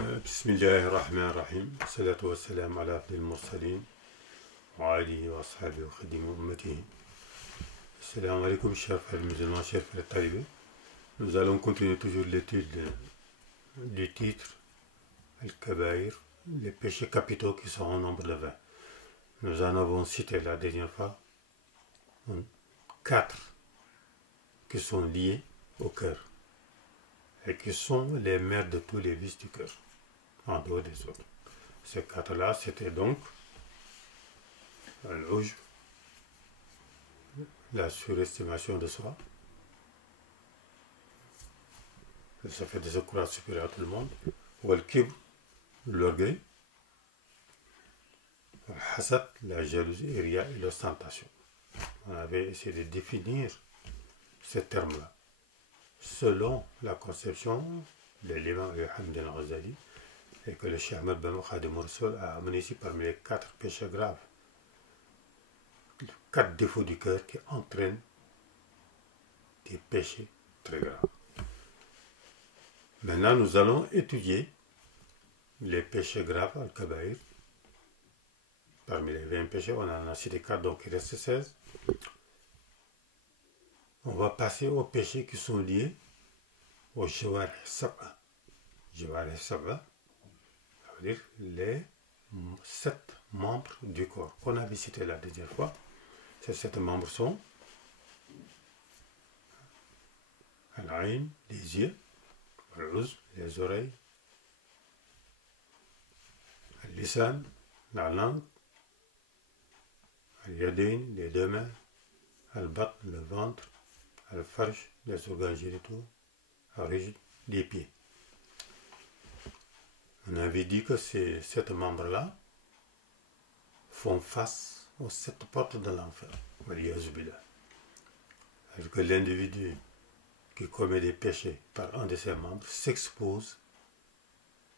بسم الله الرحمن الرحيم الصلاة والسلام على أفضل المرسلين وعلى آله وأصحابه وخديم أمته. Assalamu alaikum chers frères musulmans, chers frères talibés. Nous allons continuer toujours l'étude du titre Al-Kabaïr, les péchés capitaux qui sont au nombre de 20. Nous en avons cité la dernière fois 4 qui sont liés au cœur et qui sont les mères de tous les vices du cœur, en dehors des autres. Ces 4-là, c'était donc l'ujb, la surestimation de soi, le fait de se croire supérieur à tout le monde, ou al-kibr, l'orgueil, al-hasad, la jalousie, et ria et l'ostentation. On avait essayé de définir ces termes-là selon la conception de l'imam Hamd al-Ghazali et que le Cheikh Ahmad Ben Khadim Rassoul a amené ici parmi les 4 péchés graves, 4 défauts du cœur qui entraînent des péchés très graves. Maintenant, nous allons étudier les péchés graves, al-Kabaïr. Parmi les 20 péchés, on en a cité 4, donc il reste 16. On va passer aux péchés qui sont liés au Jawarih Sab'a. Jawarih Sab'a, ça veut dire les 7 membres du corps qu'on avait cité la dernière fois. Ces 7 membres sont Al-Ayn, les yeux, Al-Uzn, les oreilles, Al-Lisan, la langue, Al-Yadayn, les 2 mains, Al-Batn, le ventre, Al-Farj, les organes génitaux, Al-Rijl, les pieds. On avait dit que ces 7 membres-là font face aux 7 portes de l'enfer. C'est-à-dire que l'individu qui commet des péchés par un de ses membres s'expose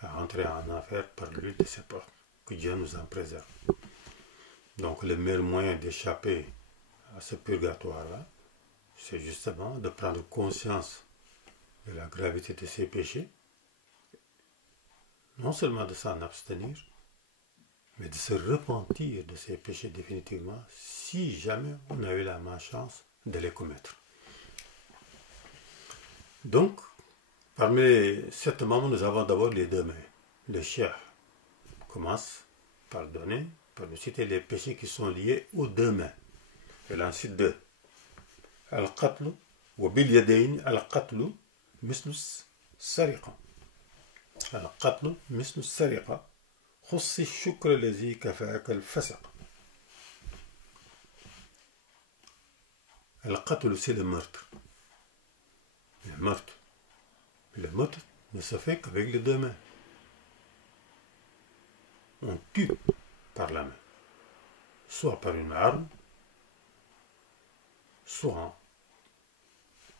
à entrer en enfer par l'une de ces portes. Que Dieu nous en préserve. Donc le meilleur moyen d'échapper à ce purgatoire-là, c'est justement de prendre conscience de la gravité de ces péchés, non seulement de s'en abstenir, mais de se repentir de ces péchés définitivement si jamais on a eu la malchance de les commettre. Donc, parmi les 7 membres, nous avons d'abord les 2 mains. Le cheikh commence par nous citer les péchés qui sont liés aux 2 mains. Il en cite 2. Al-Qatlu, wa bil yadayn al-Qatlu, mislu sariqa. Al-Qatlu, mislu sariqa. خص الشكر الذي كفاك الفسق. القتل c'est le meurtre. Le meurtre. Le meurtre ne se fait qu'avec les 2 mains. On tue par la main. Soit par une arme, soit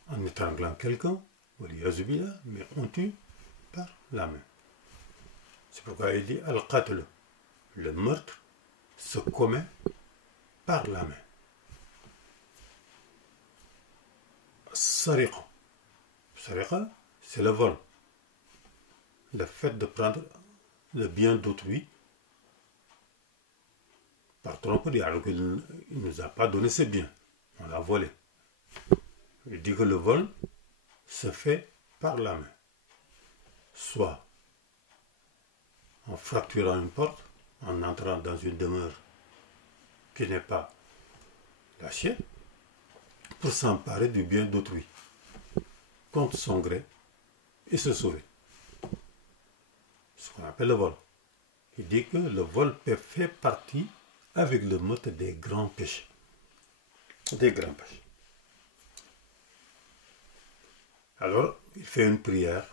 en étranglant quelqu'un, mais on tue par la main. C'est pourquoi il dit Al-Qatl, le meurtre se commet par la main. Sariqa, Sariqa, c'est le vol. Le fait de prendre le bien d'autrui par tromperie, alors qu'il ne nous a pas donné ses biens. On l'a volé. Il dit que le vol se fait par la main. Soit en fracturant une porte, en entrant dans une demeure qui n'est pas la sienne, pour s'emparer du bien d'autrui, contre son gré, et se sauver. Ce qu'on appelle le vol. Il dit que le vol fait partie, avec le meurtre, des grands péchés. Des grands péchés. Alors, il fait une prière.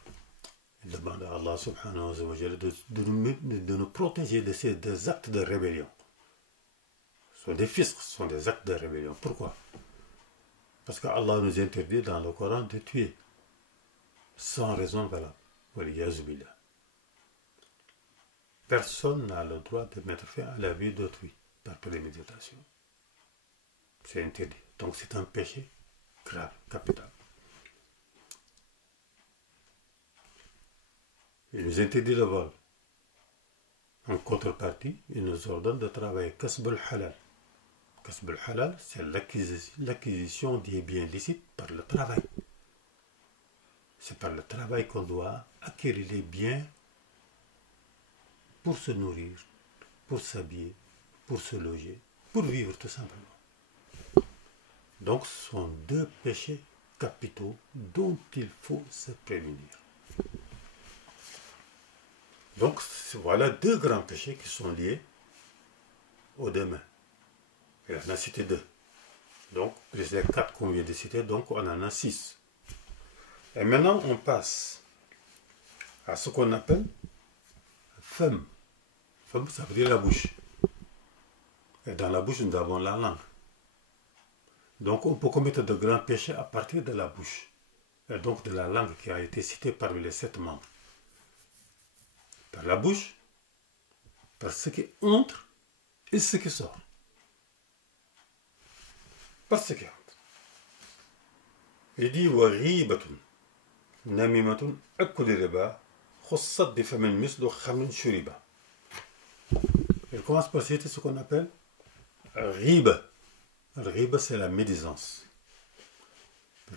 Il demande à Allah subhanahu wa ta'ala de nous protéger de ces 2 actes de rébellion. Ce sont des fiscs, ce sont des actes de rébellion. Pourquoi? Parce qu'Allah nous interdit dans le Coran de tuer sans raison valable. Personne n'a le droit de mettre fin à la vie d'autrui par préméditation. C'est interdit. Donc c'est un péché grave, capital. Il nous interdit le vol. En contrepartie, il nous ordonne de travailler kasb al-halal. Kasb al-halal, c'est l'acquisition des biens licites par le travail. C'est par le travail qu'on doit acquérir les biens pour se nourrir, pour s'habiller, pour se loger, pour vivre tout simplement. Donc ce sont deux péchés capitaux dont il faut se prémunir. Donc voilà deux grands péchés qui sont liés aux deux mains. Il en a cité deux. Donc plus les quatre qu'on vient de citer, donc on en a 6. Et maintenant on passe à ce qu'on appelle femme. Femme, ça veut dire la bouche. Et dans la bouche, nous avons la langue. Donc on peut commettre de grands péchés à partir de la bouche. Et donc de la langue qui a été citée parmi les 7 membres. Par la bouche, par ce qui entre et ce qui sort. Par ce qui entre. Il dit wa ghibatun namimatun akul riba khussat bi famin mislu khamrin shuriba. Il commence par citer ce qu'on appelle riba. Riba, c'est la médisance.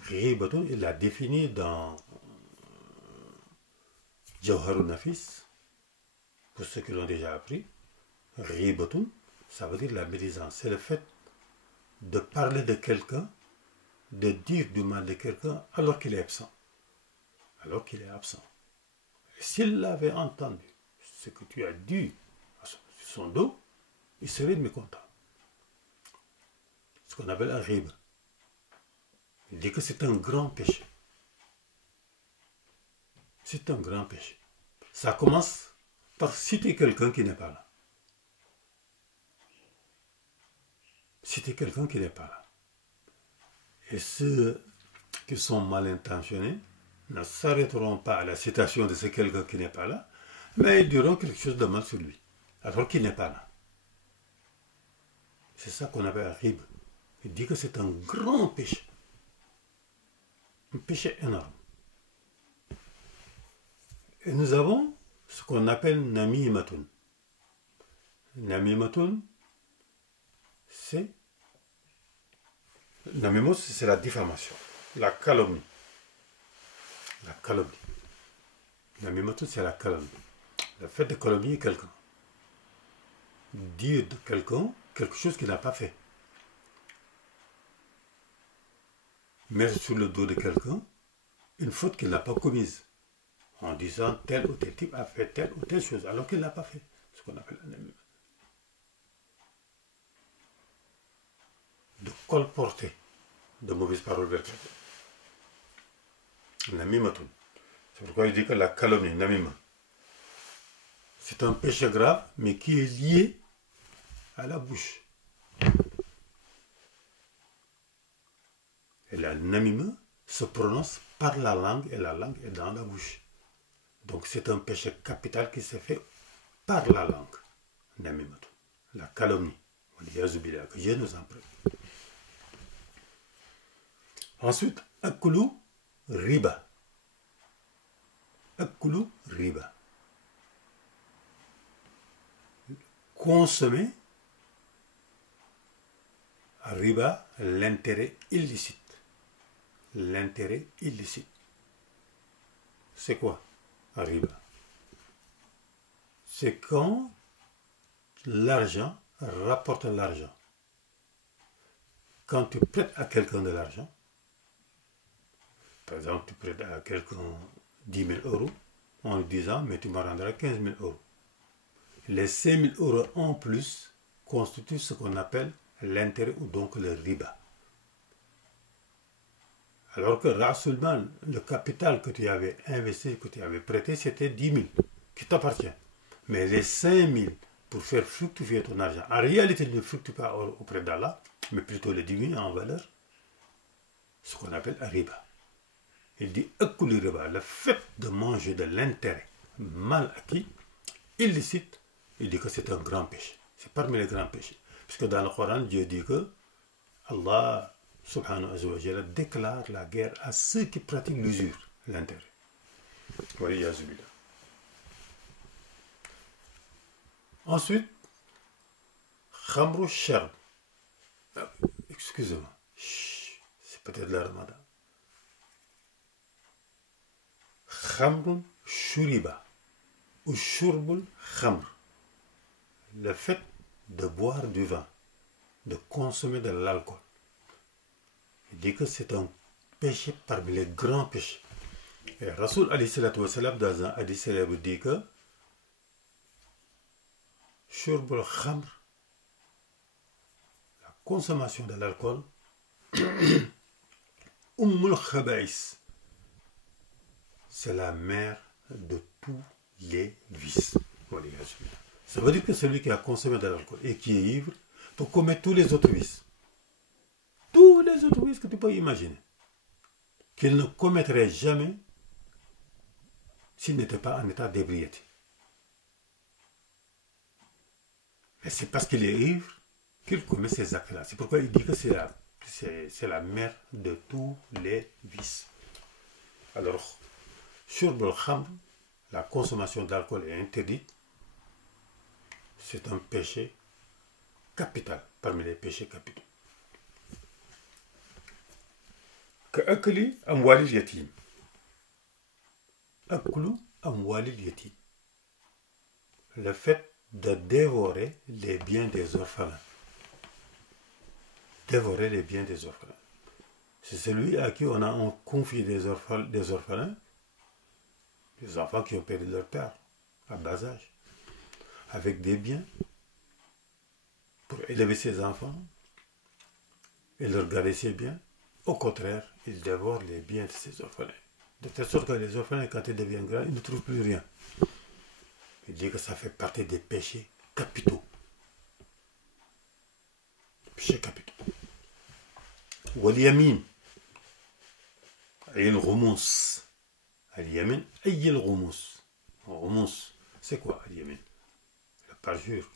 Ghibatun, il l'a défini dans Jawharun Nafis. Pour ceux qui l'ont déjà appris, Ghibatun, ça veut dire la médisance. C'est le fait de parler de quelqu'un, de dire du mal de quelqu'un alors qu'il est absent. Alors qu'il est absent. Et s'il l'avait entendu, ce que tu as dit sur son dos, il serait mécontent. Ce qu'on appelle un riba. Il dit que c'est un grand péché. C'est un grand péché. Ça commence par citer quelqu'un qui n'est pas là. Citer quelqu'un qui n'est pas là. Et ceux qui sont mal intentionnés ne s'arrêteront pas à la citation de ce quelqu'un qui n'est pas là, mais ils diront quelque chose de mal sur lui, alors qu'il n'est pas là. C'est ça qu'on appelle un riba. Il dit que c'est un grand péché. Un péché énorme. Et nous avons ce qu'on appelle namimatun. Namimatun, c'est la diffamation, la calomnie. La calomnie. Namimatun, c'est la calomnie. Le fait de calomnier quelqu'un. Dire de quelqu'un quelque chose qu'il n'a pas fait. Mettre sur le dos de quelqu'un une faute qu'il n'a pas commise, en disant tel ou tel type a fait telle ou telle chose, alors qu'il n'a pas fait. Ce qu'on appelle un ami. De colporter de mauvaises paroles vers quelqu'un. Namimatun. C'est pourquoi il dit que la calomnie, namima, c'est un péché grave, mais qui est lié à la bouche. Et la namima se prononce par la langue et la langue est dans la bouche. Donc c'est un péché capital qui se fait par la langue. Namimatu. La calomnie. Que Dieu nous en prie. Ensuite, akulu riba. Akulu riba. Consommer riba, l'intérêt illicite. L'intérêt illicite. C'est quoi, riba? C'est quand l'argent rapporte l'argent. Quand tu prêtes à quelqu'un de l'argent, par exemple, tu prêtes à quelqu'un 10 000 euros en lui disant, mais tu me rendras 15 000 euros. Les 5 000 euros en plus constituent ce qu'on appelle l'intérêt ou donc le riba. Alors que seulement le capital que tu avais investi, que tu avais prêté, c'était 10 000 qui t'appartient. Mais les 5 000 pour faire fructifier ton argent, en réalité, il ne fructifie pas auprès d'Allah, mais plutôt le diminue en valeur, ce qu'on appelle un riba. Il dit akul riba, le fait de manger de l'intérêt mal acquis, illicite, il dit que c'est un grand péché. C'est parmi les grands péchés. Puisque dans le Coran, Dieu dit que Allah subhanahu wa ta'ala déclare la guerre à ceux qui pratiquent l'usure, l'intérêt. Ensuite, khamru sharb. Excusez-moi. C'est peut-être le ramadan. Khamrun shuriba. Ou shurbul khamr. Le fait de boire du vin, de consommer de l'alcool. Il dit que c'est un péché parmi les grands péchés. Et Rasoul alayhi salatu wa salam, dans un hadith célèbre, dit que shurbul khamr, la consommation de l'alcool, ummul khaba'is, c'est la mère de tous les vices. Ça veut dire que celui qui a consommé de l'alcool et qui est ivre peut commettre tous les autres vices. Tous les autres vices que tu peux imaginer. Qu'il ne commettrait jamais s'il n'était pas en état d'ébriété. Et c'est parce qu'il est ivre qu'il commet ces actes-là. C'est pourquoi il dit que c'est la mère de tous les vices. Alors, shurb al-khamr, la consommation d'alcool est interdite. C'est un péché capital parmi les péchés capitaux. Ka'akli amwalil yatim. Aklu amwalil yatim. Le fait de dévorer les biens des orphelins. Dévorer les biens des orphelins. C'est celui à qui on a confié des orphelins, des enfants qui ont perdu leur père à bas âge, avec des biens pour élever ses enfants et leur garder ses biens. Au contraire, ils dévorent les biens de ces orphelins. De telle sorte que les orphelins, quand ils deviennent grands, ils ne trouvent plus rien. Il dit que ça fait partie des péchés capitaux. Péchés capitaux. Wal-yamin. Ayil Rumous. Al-yamin, ayil Rumous. Rumous, c'est quoi al-yamin? Le parjure.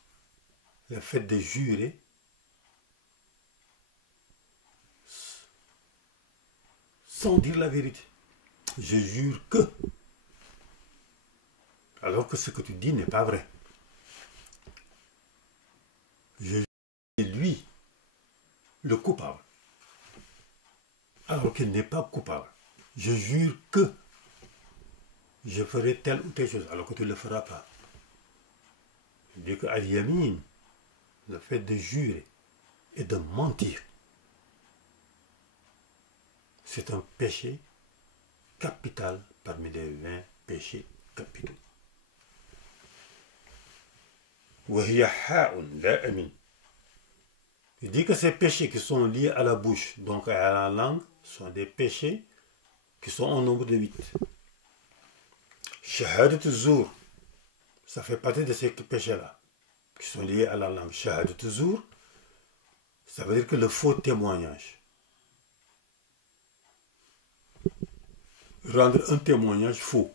Le fait de jurer sans dire la vérité. Je jure que. Alors que ce que tu dis n'est pas vrai. Je jure que c'est lui le coupable. Alors qu'il n'est pas coupable. Je jure que je ferai telle ou telle chose, alors que tu ne le feras pas. Je dis que al-yamin, le fait de jurer et de mentir, c'est un péché capital parmi les 20 péchés capitaux. Il dit que ces péchés qui sont liés à la bouche, donc à la langue, sont des péchés qui sont au nombre de 8. Shahadat Zur, ça fait partie de ces péchés-là, qui sont liés à la langue. Shahadat Zur, ça veut dire que le faux témoignage. Rendre un témoignage faux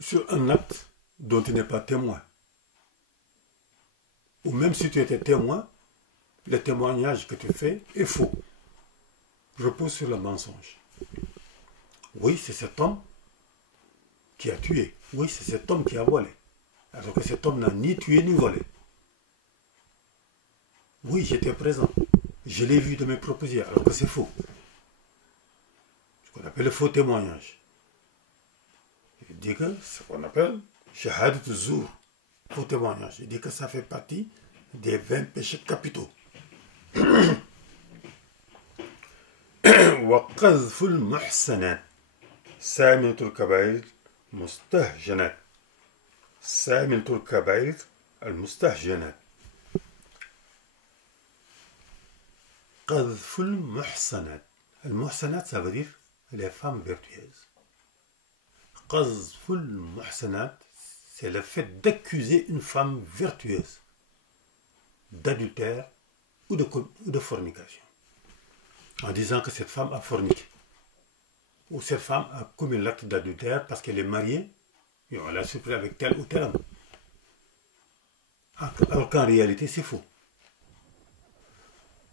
sur un acte dont tu n'es pas témoin. Ou même si tu étais témoin, le témoignage que tu fais est faux. Repose sur le mensonge. Oui, c'est cet homme qui a tué. Oui, c'est cet homme qui a volé. Alors que cet homme n'a ni tué ni volé. Oui, j'étais présent. Je l'ai vu de mes propres yeux, alors que c'est faux. Ce qu'on appelle le faux témoignage. Il dit que ce qu'on appelle Shahadat Zur, faux témoignage. Il dit que ça fait partie des 20 péchés capitaux. وقذف المحسنات ثامنة الكبائر مستهجنات. ثامنة الكبائر المستهجنات. قذف المحسنات. المحسنات, ça veut dire les femmes vertueuses. قذف المحسنات, c'est le fait d'accuser une femme vertueuse d'adultère ou de fornication, en disant que cette femme a forniqué, ou cette femme a commis l'acte d'adultère parce qu'elle est mariée et on l'a surpris avec tel ou tel homme. Alors qu'en réalité, c'est faux.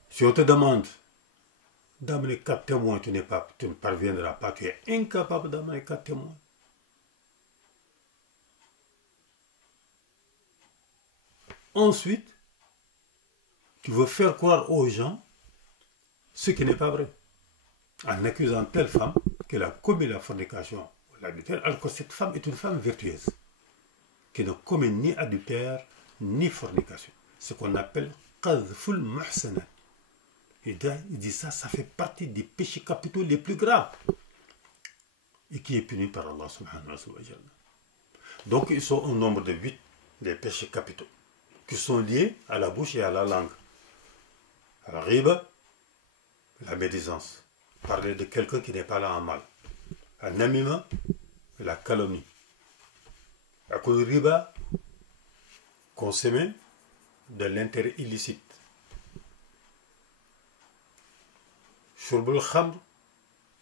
Si on te demande d'amener 4 témoins, tu ne parviendras pas, tu es incapable d'amener 4 témoins. ensuite, tu veux faire croire aux gens ce qui n'est pas vrai. En accusant telle femme qu'elle a commis la fornication ou l'adultère, alors que cette femme est une femme vertueuse, qui ne commet ni adultère ni fornication. Ce qu'on appelle qadhful muhsanat. Il dit ça, ça fait partie des péchés capitaux les plus graves et qui est puni par Allah subhanahu wa ta'ala. Donc ils sont au nombre de 8 des péchés capitaux qui sont liés à la bouche et à la langue. La riba, la médisance, parler de quelqu'un qui n'est pas là en mal. Un namima, la calomnie. Akul riba, consommer de l'intérêt illicite. Shurbul khamr,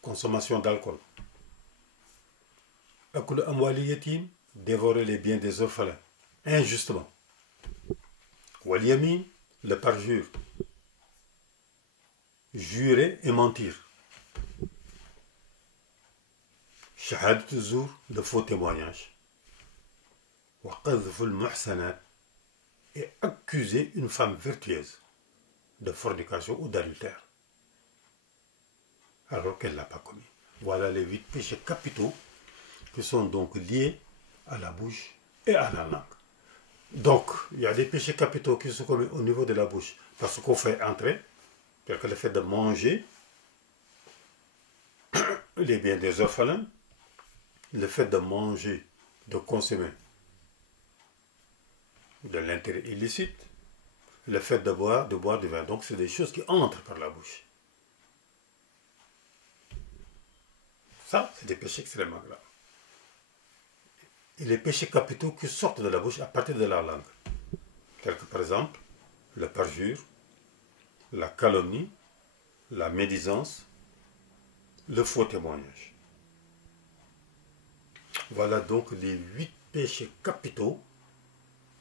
consommation d'alcool. Akul amwali yatim, dévorer les biens des orphelins, injustement. Wal yamin, le parjure. Jurer et mentir. Shahadat zur, le faux témoignage. Wa qadhful muhsanat, et accuser une femme vertueuse de fornication ou d'adultère alors qu'elle ne l'a pas commis. Voilà les 8 péchés capitaux qui sont donc liés à la bouche et à la langue. Donc, il y a des péchés capitaux qui sont commis au niveau de la bouche parce qu'on fait entrer, tel que le fait de manger les biens des orphelins, le fait de manger, de consommer de l'intérêt illicite, le fait de boire du vin. Donc, c'est des choses qui entrent par la bouche. Ça, c'est des péchés extrêmement graves. Et les péchés capitaux qui sortent de la bouche à partir de la langue, tels que par exemple le parjure, la calomnie, la médisance, le faux témoignage. Voilà donc les 8 péchés capitaux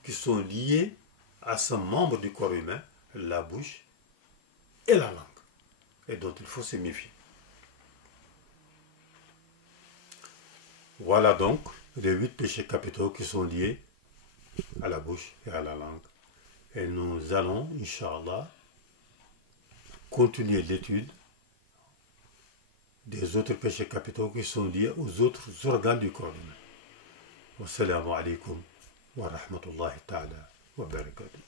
qui sont liés à ce membre du corps humain, la bouche et la langue, et dont il faut se méfier. Voilà donc les 8 péchés capitaux qui sont liés à la bouche et à la langue. Et nous allons, Inch'Allah, continuer l'étude des autres péchés capitaux qui sont liés aux autres organes du corps humain. Wassalamu alaikum wa rahmatullahi ta'ala wa barakatuh.